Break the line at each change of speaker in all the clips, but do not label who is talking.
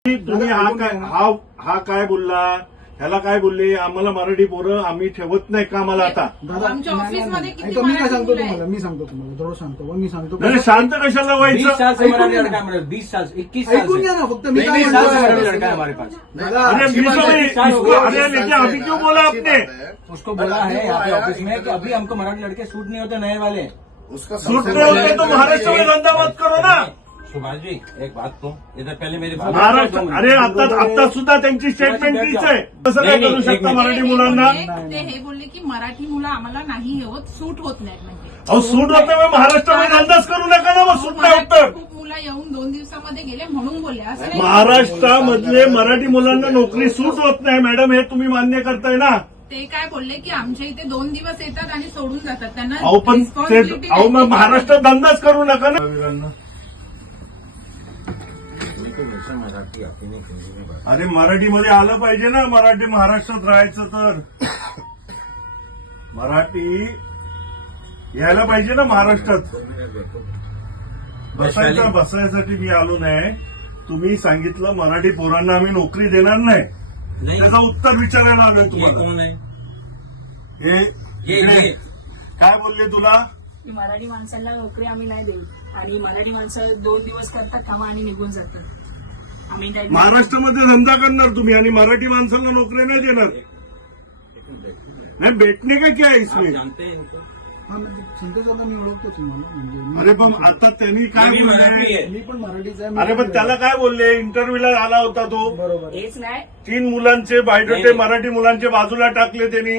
तुम्ही हा काय बोलला, ह्याला काय बोलले, आम्हाला मराठी पोरं आम्ही ठेवत नाही कामाला आता.
आमच्या ऑफिसमध्ये किती
मी काय
मराठी
सांगतो
मुलं आहेत?
तुम्हाला, मी सांगतो तुम्हाला, थोडं शांत व्हा, मी सांगतो.
नाही शांत कशाला
20
व्हायचं.
साल से मराठी लड़का है हमारे, 20 साल 21 साल
ऐकून
से
घ्या ना फक्त. मी काय
20 साल से मराठी
म्हणतो,
लड़का है हमारे पास।
दादा,
अरे
अच्छी
मी
बात
तो
है।
इसको अरे लेकिन अभी क्यों बोला आपने?
उसको बोला है यहाँ पे ऑफिस में कि अभी हमको मराठी लड़के सूट नहीं होते नए वाले।
उसका
सूट नहीं होते तो महाराष्ट्र में धंधा मत करो ना.
सुभाष जी एक बात तो इधर पहले मेरी बात
महाराष्ट्र अरे आता सुद्धा त्यांची स्टेटमेंट तीच आहे. कसं काय करू शकता मराठी मुलांना?
ते हे बोलले की मराठी मुलं आम्हाला नाही होत, सूट होत नाहीत म्हणजे.
अहो सूट होतं मग महाराष्ट्रामध्ये धंदाच करू नका ना. मग सूट नाही होत तर.
खूप मुलं येऊन 2 दिवसामध्ये गेले म्हणून बोलले असं नाही.
महाराष्ट्रामधले मराठी मुलांना नोकरी सूट होत नाही मॅडम, हे तुम्ही मान्य करताय ना.
ते काय बोलले की आमच्या इथे 2 दिवस येतात आणि सोडून जातात. त्यांना
अहो पण ते
responsibility
अहो मग
नाही.
महाराष्ट्रात धंदाच करू नका ना. अरे मराठीमध्ये आलं पाहिजे ना. मराठी महाराष्ट्रात राहायचं तर मराठी यायला पाहिजे ना महाराष्ट्रात. बसायसाठी मी आलो नाही. तुम्ही सांगितलं मराठी पोरांना आम्ही नोकरी देणार नाही. त्याचं उत्तर विचारायला आलोय
ये
तुम्हाला.
कौन है?
हे काय बोलले तुला?
मराठी माणसांना नोकरी आम्ही नाही देऊ आणि मराठी माणसं 2 दिवस करतात कामं आणि निघून जातात. आम्ही काय
महाराष्ट्रामध्ये धंदा करणार तुम्ही आणि मराठी माणसाला नोकरी नाही देणार. नाही भेटणे का क्या है इसमें?
जानते हैं इनको?
हा, म्हणजे संतोष दादा मी ओळखतो तुम्हाला. म्हणजे
अरे पण आता त्यांनी काय
ये भी मराठी
बोलले?
है।
मी पण मराठीचा आहे.
अरे पण त्याला काय बोलले? इंटरव्ह्यूला आला होता तो.
बरोबर.
हेच नाही
3 मुलांचे बायोडेटे
नाही.
मराठी मुलांचे बाजूला टाकले त्यांनी.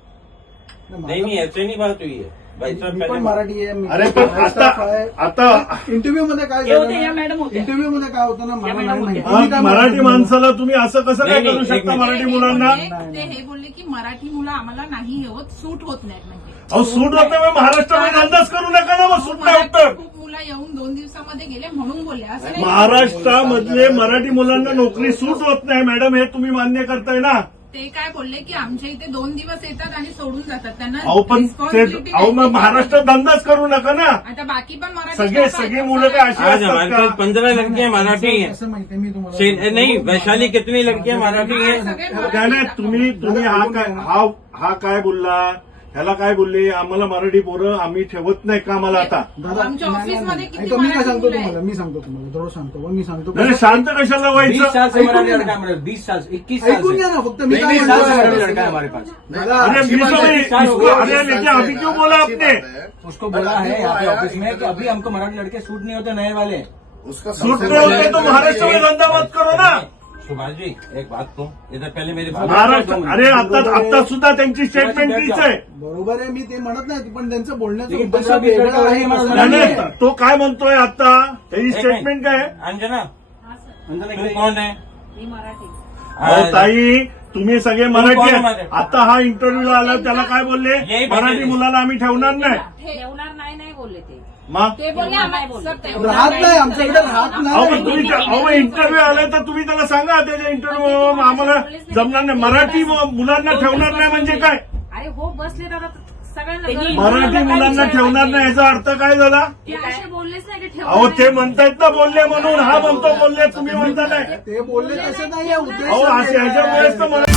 नहीं ऐसे नहीं बात हुई है भाई साहब।
मी पण
पहले
मराठी आहे. मी
अरे पण
पण
आता
इंटरव्ह्यू मध्ये काय
हे होते, या मॅडम होत्या.
इंटरव्ह्यू मध्ये काय होतं ना, मला
या
नाही
मॅडम
माहिती.
होत्या.
तुम्ही काय
मराठी
म्हणता?
माणसाला तुम्ही असं कसं काय
नाही,
करू
नाही,
शकता
एक मिनिट.
मराठी मुलांना?
ते हे बोलले की मराठी मुलं आम्हाला नाही होत, सूट होत नाहीत म्हणजे.
अहो सूट होतं मग महाराष्ट्रामध्ये धंदाच करू नका ना. मग सूट नाही होत तर.
खूप मुलं येऊन 2 दिवसामध्ये गेले म्हणून बोलले असं नाही.
महाराष्ट्रामधले मराठी मुलांना नोकरी सूट होत नाही मॅडम, हे तुम्ही मान्य करताय ना.
ते काय बोलले की आमच्या इथे 2 दिवस येतात आणि सोडून जातात. त्यांना
अहो पण ते
responsibility
अहो मग
नाही.
महाराष्ट्रात धंदाच करू नका ना.
आता बाकी पण मराठी
सगळी मुलं काय अशी
आज हमारे
असतात
पास
का?
15 लड़कियां मराठी हैं।
असं माहिती मी तुम्हाला
नहीं वैशाली कितनी लड़कियां मराठी हैं?
नाही नाही, तुम्ही हा काय बोलला, ह्याला काय बोलले, आम्हाला मराठी पोरं आम्ही ठेवत नाही कामाला आता.
दादा,
आमच्या ऑफिसमध्ये किती
ऐका, मी काय
मराठी
सांगतो
मुलं आहेत?
तुम्हाला, मी सांगतो तुम्हाला, थोडं शांत व्हा, मी सांगतो.
नाही शांत कशाला
20
व्हायचं.
साल से
ऐकून
मराठी
घ्या.
लड़का है हमारे, 20 साल 21 साल
ऐकून घ्या
से
ना फक्त. मी काय
20 साल से मराठी
म्हणतो,
लड़का है हमारे पास।
दादा,
अरे
अच्छी
मी
बात
तो
है।
इसको अरे लेकिन अभी क्यों बोला आपने?
उसको बोला है यहाँ पे ऑफिस में कि अभी हमको मराठी लड़के सूट नहीं होते नए वाले।
उसका
सूट नहीं होते तो महाराष्ट्र में धंधा मत करो ना.
सुभाष जी एक बात तो इधर पहले मेरी बात
महाराष्ट्र अरे आता सुद्धा त्यांची स्टेटमेंट तीच आहे.
बरोबर आहे, मी ते म्हणत नाही, पण त्यांचं बोलण्याचं
लेकिन
उद्देश
15-20
वेगळा
लड़का
आहे.
वही
असं
नाही,
नाहीये.
नाही, तो काय म्हणतोय आता त्याची स्टेटमेंट काय आहे?
अंजना
हा सर,
अंजना कौन है?
मी मराठी.
अहो ताई तुम्ही सगळे मराठी
कोण
आहेत.
आहे?
आता हा इंटरव्ह्यूला आला त्याला काय बोलले?
यही
मराठी
बोलले.
मुलाला आम्ही ठेवणार नाही.
ठेवणार नाही नाही बोलले ते.
मग
ते बोलले आम्हाला सर, ते
राहत नाही आमच्याकडे, राहत
अहो पण
नाही.
तुम्ही इंटरव्ह्यू आलाय तर तुम्ही त्याला सांगा त्याच्या इंटरव्ह्यू आम्हाला जमणार नाही. मराठी मुलांना ठेवणार नाही म्हणजे काय?
अरे हो बसले दादा सगळ्यांना
मराठी मुलांना ठेवणार नाही याचा अर्थ काय झाला?
ते असे बोललेच नाही की
अहो ते म्हणतायत ना बोलले म्हणून. हा म्हणतो बोलले, तुम्ही म्हणता नाही.
ते बोलले तसं नाही,
अहो
उद्देश
असे ह्याच्यामुळेच तर मला